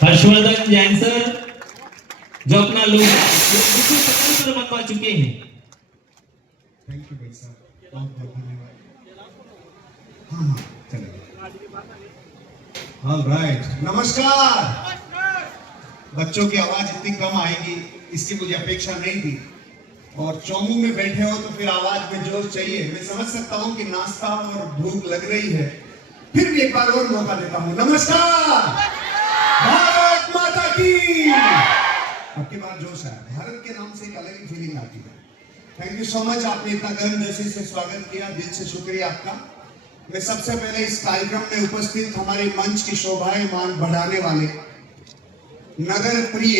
Harshvardhan Jain sir जो अपना लोग स्वतंत्र बनवा चुके हैं। थैंक यू भाई साहब, बहुत बहुत धन्यवाद। हाँ चलिए। ऑलराइट, नमस्कार। बच्चों की आवाज इतनी कम आएगी इसकी मुझे अपेक्षा नहीं थी, और चौमू में बैठे हो तो फिर आवाज में जोश चाहिए। मैं समझ सकता हूँ कि नाश्ता और भूख लग रही है, फिर भी एक बार और मौका देता हूँ। नमस्कार, भारत माता की। आपके बार जोश है, भारत के नाम से एक अलग ही फीलिंग आती है। थैंक यू सो मच, आपने इतना गर्म जैसे से स्वागत किया, दिल से शुक्रिया आपका। मैं सबसे पहले इस कार्यक्रम में उपस्थित हमारे मंच की शोभाएं मान बढ़ाने वाले नगर प्रिय,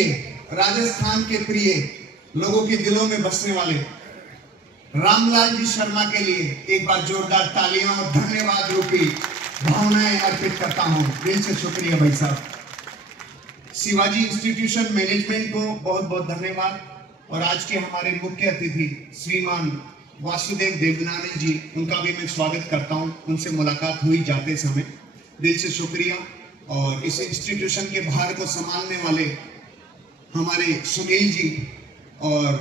राजस्थान के प्रिय लोगों के दिलों में बसने वाले रामलाल जी शर्मा के लिए एक बार जोरदार तालियां और धन्यवाद रूपी भावनाएं अर्पित करता हूं। दिल से शुक्रिया भाई साहब। शिवाजी इंस्टीट्यूशन मैनेजमेंट को बहुत बहुत धन्यवाद, और आज के हमारे मुख्य अतिथि श्रीमान वासुदेव देवनानी जी, उनका भी मैं स्वागत करता हूं। उनसे मुलाकात हुई जाते समय, दिल से शुक्रिया। और इस इंस्टीट्यूशन के भार को संभालने वाले हमारे सुनील जी और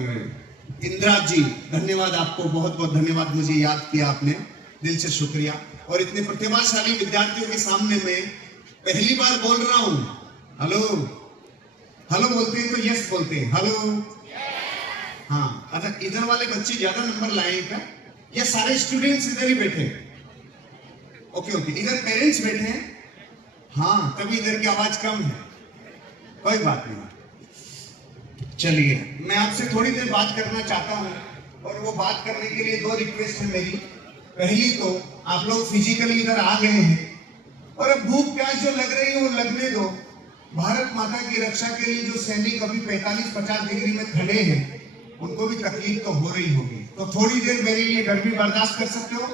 इंदिरा जी, धन्यवाद आपको, बहुत बहुत धन्यवाद, मुझे याद किया आपने, दिल से शुक्रिया। और इतने प्रतिभाशाली विद्यार्थियों के सामने मैं पहली बार बोल रहा हूं। हेलो हेलो बोलते हैं तो यस बोलते हैं, हेलो। हाँ, अच्छा, इधर वाले बच्चे ज्यादा नंबर लाए क्या, या सारे स्टूडेंट्स इधर ही बैठे? ओके ओके, इधर पेरेंट्स बैठे हैं। हाँ, तभी इधर की आवाज कम है, कोई बात नहीं। चलिए, मैं आपसे थोड़ी देर बात करना चाहता हूँ, और वो बात करने के लिए दो रिक्वेस्ट है मेरी। पहली तो आप लोग फिजिकली इधर आ गए हैं, और अब भूख प्यास जो लग रही है वो लगने दो। भारत माता की रक्षा के लिए जो सैनिक अभी 45-50 डिग्री में खड़े हैं, उनको भी तकलीफ तो हो रही होगी, तो थोड़ी देर मेरे लिए गर्मी बर्दाश्त कर सकते हो?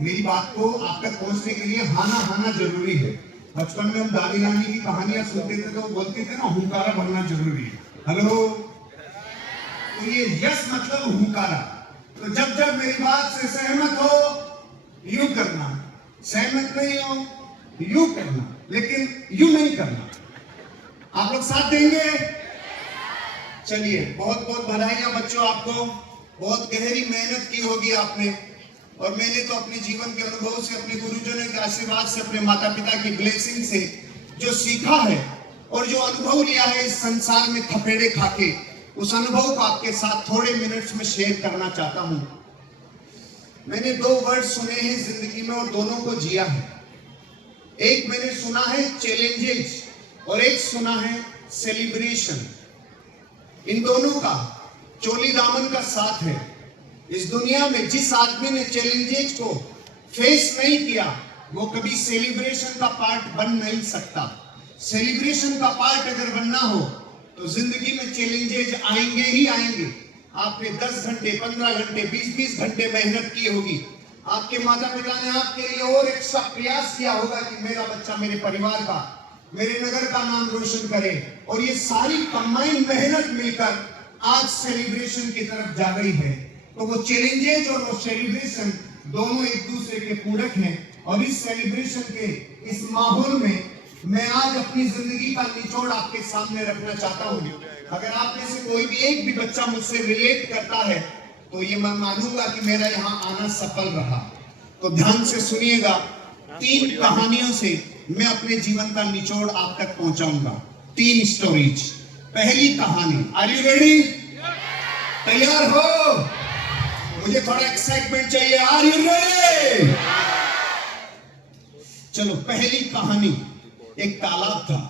मेरी बात को आप तक पहुंचने के लिए हाना जरूरी है। बचपन में हम दादी नानी की कहानियां सुनते थे तो बोलते थे ना, हुंकारा भरना जरूरी है। हेलो, तो ये यस मतलब हुंकारा। तो जब जब मेरी बात से सहमत हो यूं करना, सहमत नहीं हो यूं करना, लेकिन यूं नहीं करना। आप लोग साथ देंगे? चलिए, बहुत बहुत बधाइयां बच्चों आपको। बहुत गहरी मेहनत की होगी आपने, और मैंने तो अपने जीवन के अनुभव से, अपने गुरुजनों के आशीर्वाद से, अपने माता पिता की ब्लेसिंग से जो सीखा है और जो अनुभव लिया है इस संसार में थपेड़े खाके, उस अनुभव को आपके साथ थोड़े मिनट्स में शेयर करना चाहता हूं। मैंने 2 वर्ड सुने हैं जिंदगी में, और दोनों को जिया है। एक मैंने सुना है चैलेंजेस, और एक सुना है सेलिब्रेशन। इन दोनों का चोली दामन का साथ है। इस दुनिया में जिस आदमी ने चैलेंजेस को फेस नहीं किया, वो कभी सेलिब्रेशन का पार्ट बन नहीं सकता। सेलिब्रेशन का पार्ट अगर बनना हो तो जिंदगी में चैलेंजेस आएंगे ही आएंगे। आपने 10 घंटे, 15 घंटे, 20-20 घंटे मेहनत की होगी। आपके माता पिता ने आपके लिए और एक्स्ट्रा प्रयास किया होगा कि मेरा बच्चा मेरे परिवार का, मेरे नगर का नाम रोशन करे, और ये सारी कंबाइंड मेहनत मिलकर आज सेलिब्रेशन की तरफ जा रही है। तो वो चैलेंजेस और वो सेलिब्रेशन दोनों एक दूसरे के पूरक हैं, और इस सेलिब्रेशन के इस माहौल में मैं आज अपनी जिंदगी का निचोड़ आपके सामने रखना चाहता हूँ। अगर आप में से कोई भी एक भी बच्चा मुझसे रिलेट करता है तो ये मैं मानूंगा कि मेरा यहाँ आना सफल रहा। तो ध्यान से सुनिएगा, 3 कहानियों से मैं अपने जीवन का निचोड़ आप तक पहुंचाऊंगा। 3 स्टोरीज। पहली कहानी, आर यू रेडी? तैयार हो? मुझे थोड़ा एक्साइटमेंट चाहिए। Are you ready? चलो, पहली कहानी, एक तालाब था,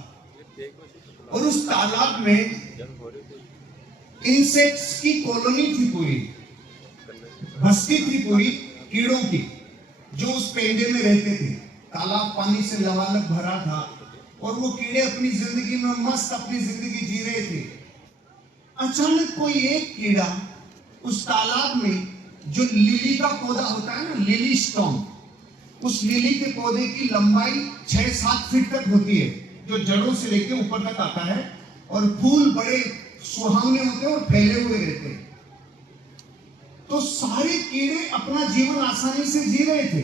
और उस तालाब में इंसेक्ट्स की कॉलोनी थी, पूरी बस्ती थी, पूरी कीड़ों की, जो उस पेड़े में रहते थे। तालाब पानी से लबालब भरा था, और वो कीड़े अपनी जिंदगी में मस्त अपनी जिंदगी जी रहे थे। अचानक कोई एक कीड़ा उस तालाब में, जो लिली का पौधा होता है ना, लिली स्टॉम, उस लिली के पौधे की लंबाई 6-7 फीट तक होती है, जो जड़ों से लेकर ऊपर तक आता है, और फूल बड़े सुहावने होते हैं और फैले हुए रहते हैं। तो सारे कीड़े अपना जीवन आसानी से जी रहे थे।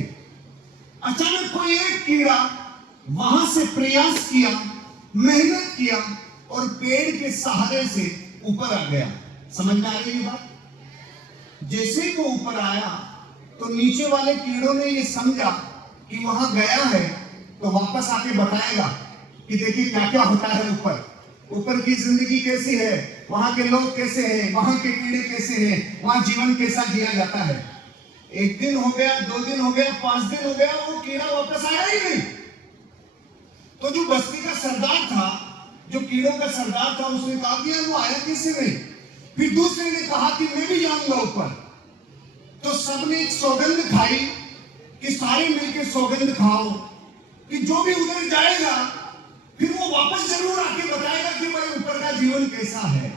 अचानक कोई एक कीड़ा वहां से प्रयास किया, मेहनत किया और पेड़ के सहारे से ऊपर आ गया। समझ में आ रही है बात? जैसे वो ऊपर आया तो नीचे वाले कीड़ों ने ये समझा कि वहां गया है तो वापस आके बताएगा कि देखिए क्या क्या होता है ऊपर की जिंदगी कैसी है, वहां के लोग कैसे हैं, वहां के कीड़े कैसे हैं, वहां जीवन कैसा जिया जाता है। 1 दिन हो गया, 2 दिन हो गया, 5 दिन हो गया, वो कीड़ा वापस आया ही नहीं। तो जो बस्ती का सरदार था, जो कीड़ों का सरदार था, उसने कहा कि वो आया कैसे नहीं। फिर दूसरे ने कहा कि मैं भी जाऊंगा ऊपर। तो सबने एक सौगंध खाई कि सारे मिलकर सौगंध खाओ कि जो भी उधर जाएगा फिर वो वापस जरूर आके बताएगा कि भाई ऊपर का जीवन कैसा है।